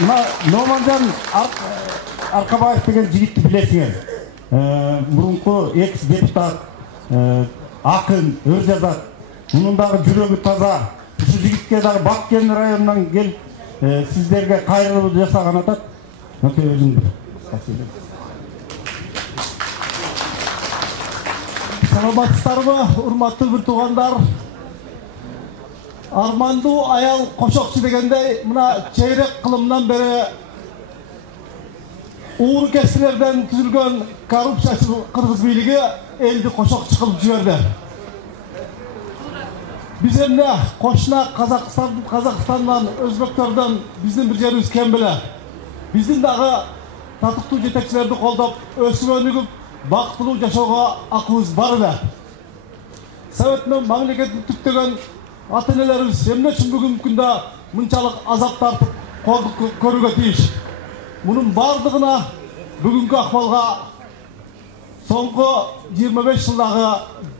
мына Номанжан Аркабаев деген жигитти билесиңер. Мурунку экс депутат, акын, өр жазат. Мунун дагы жүрөгү таза. Ушу жигитке дагы Баккен районунан келип сиздерге кайрылуу жасаган атат. Саламатсыздарбы, урматтуу бир туугандар. Армандуу аял кошокчу дегендей, мына чейрек кылымдан бери ууру кесилерден түзүлгөн коррупциячыл кыргыз бийлиги элди кошокчу кылып жиберди. Биз эмне кошуна Казакстандан, өзбектөрдөн биздин бир жерибиз кем беле. Биздин дагы татыктуу жетекчилерди колдоп, өсүп-өнүгүп, бактылуу жашоого акыбыз бар эле. Совет менен мамлекетти түптөгөн ата-энелерибиз эмне үчүн бүгүнкү күндө мынчалык азап тартып көрүүгө тийиш? Мунун бардыгына бүгүнкү акыбалга соңку 25 жылдагы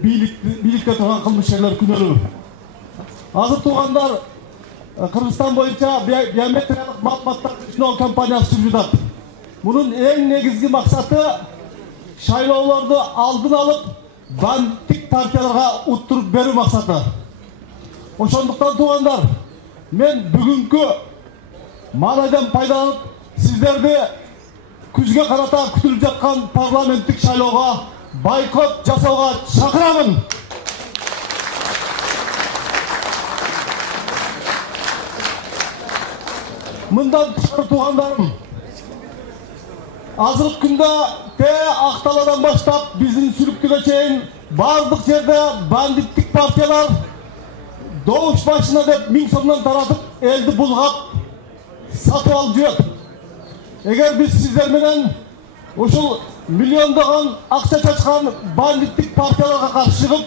бийликте турган кылмышчылар күнөөлүү. Азыр туугандар, Кыргызстан боюнча биометриялык маалыматтар жиноо компаниясы жүрүп жатат. Мунун эң негизги максаты шайлоолорду алдын алып, бандиттик партияларга уттуруп берүү максаты. Ошондуктан туугандар, мен бүгүнкү маанайдан пайдаланып, сиздерди күзгө карата күтүлүп жаткан парламенттик шайлоого бойкот жасоого чакырамын. Мындан тышкары туугандарым, азыркы күндө Акталадан баштап биздин Сүлүктүгө чейин бардык жерде бандиттик партиялар добуш башына деп 1000 сомдон таратып, элди булгап, сатып алып жүрөт. Эгер биз сиздер менен ушул миллиондогон акча чачкан бандиттик партияларга каршы чыгып,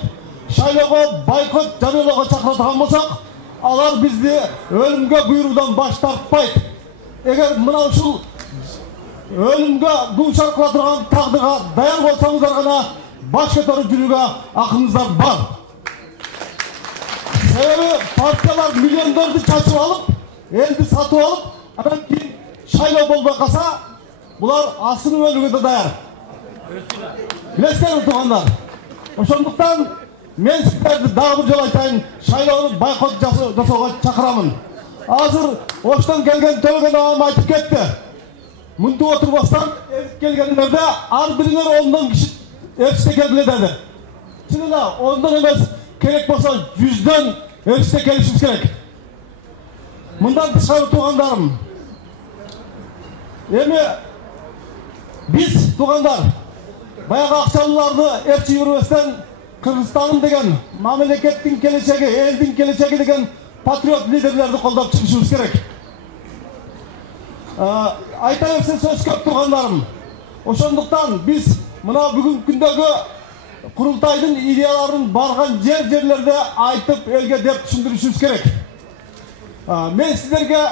шайлоого бойкот жарыялоого чакыра турган болсок, алар бизди өлүмгө буйруудан баш тартпайт. Эгер мына ушул өлүмгө дуушар кыла турган тагдырга даяр болсоңуздар гана баш көтөрүп жүрүүгө акылыңыздар бар. Себеби партиялар миллиондорду чачып алып, элди сатып алып, анан кийин шайлоо болбой калса, булар асынып өлүүгө да даяр. Билесиздерби туугандар? Ошондуктан мен сиздерди дагы бир жолу айтайын, шайлоону бойкот жасоого чакырамын. Азыр Оштон келген Төлөгөн агам айтып кетти. Мынтип отурбастан келгендерде ар бириңер 10 киши эриште келгиле деди. Чын эле 10 эмес, керек болсо 100 эриште келишибиз керек. Мындан тышкары туугандарым, эми биз туугандар баягы акчалууларды эрчи жүрбөстөн Кыргызстаным деген мамлекеттин келечеги, элдин келечеги деген патриот лидерлерди колдоп чыгышыбыз керек. Айта берсе сөз көп туугандарым. Ошондуктан биз мына бүгүнкү күндөгү курултайдын идеяларын барган жерлерде айтып, элге деп түшүндүрүшүбүз керек. Мен сиздерге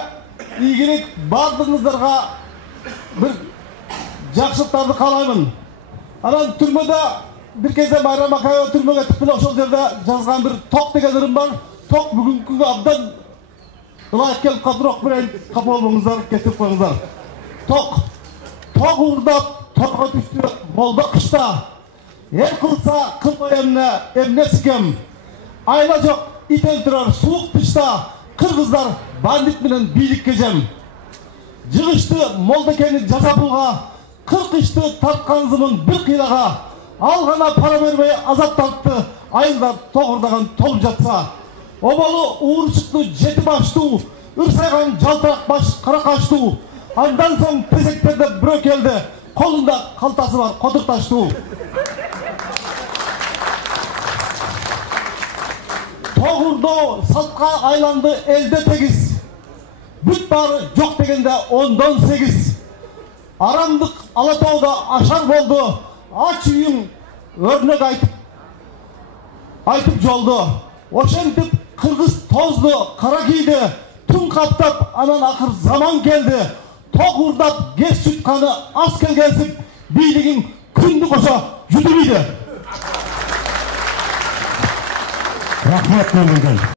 ийгилик, бардыгыңыздарга бир жакшылыктарды каалаймын. Анан түрмөдө бир кезде Майрам Акаева түрмөгө тип ошол жерде жазган бир ток деген ырым бар. Ток бүгүнкүгө абдан ылайык келип калдырок менен капа болбоңуздар, кетип коюңуздар. Ток уурдап, торго түштү, молдо кышта. Эл кылса кылбай эмнеси кем. Айла жок, ит өлтүрөр суук тышта. Кыргыздар бандит менен бийликке жем. Жыгышты Молдекени жасапылга, 40 ишти тартканзымын бир кыйлага. Ал гана пара бербей азап тартты, айылдар тогурдаган толуп жатса. Оболу уурчукту жети баштуу, ырсайган жалтырак баш кара качтуу. Андан соң тезектерде бирөө келди, колунда калтасы бар котур таштуу. Тогурдоо салтка айланды элде тегиз. Бүт баары жок дегенде 10-дон 8. Арамдык Алатоодо ашар болду. Ач үйүң өрнөк айтып жолду. Ошентип кыргыз тозду, кара кийди, түн каптап, анан акыр заман келди. Ток уурдап, кез чутканы аз келгенсип, бийлигиң күндү кошо жүдүрүйдү. Рахмат,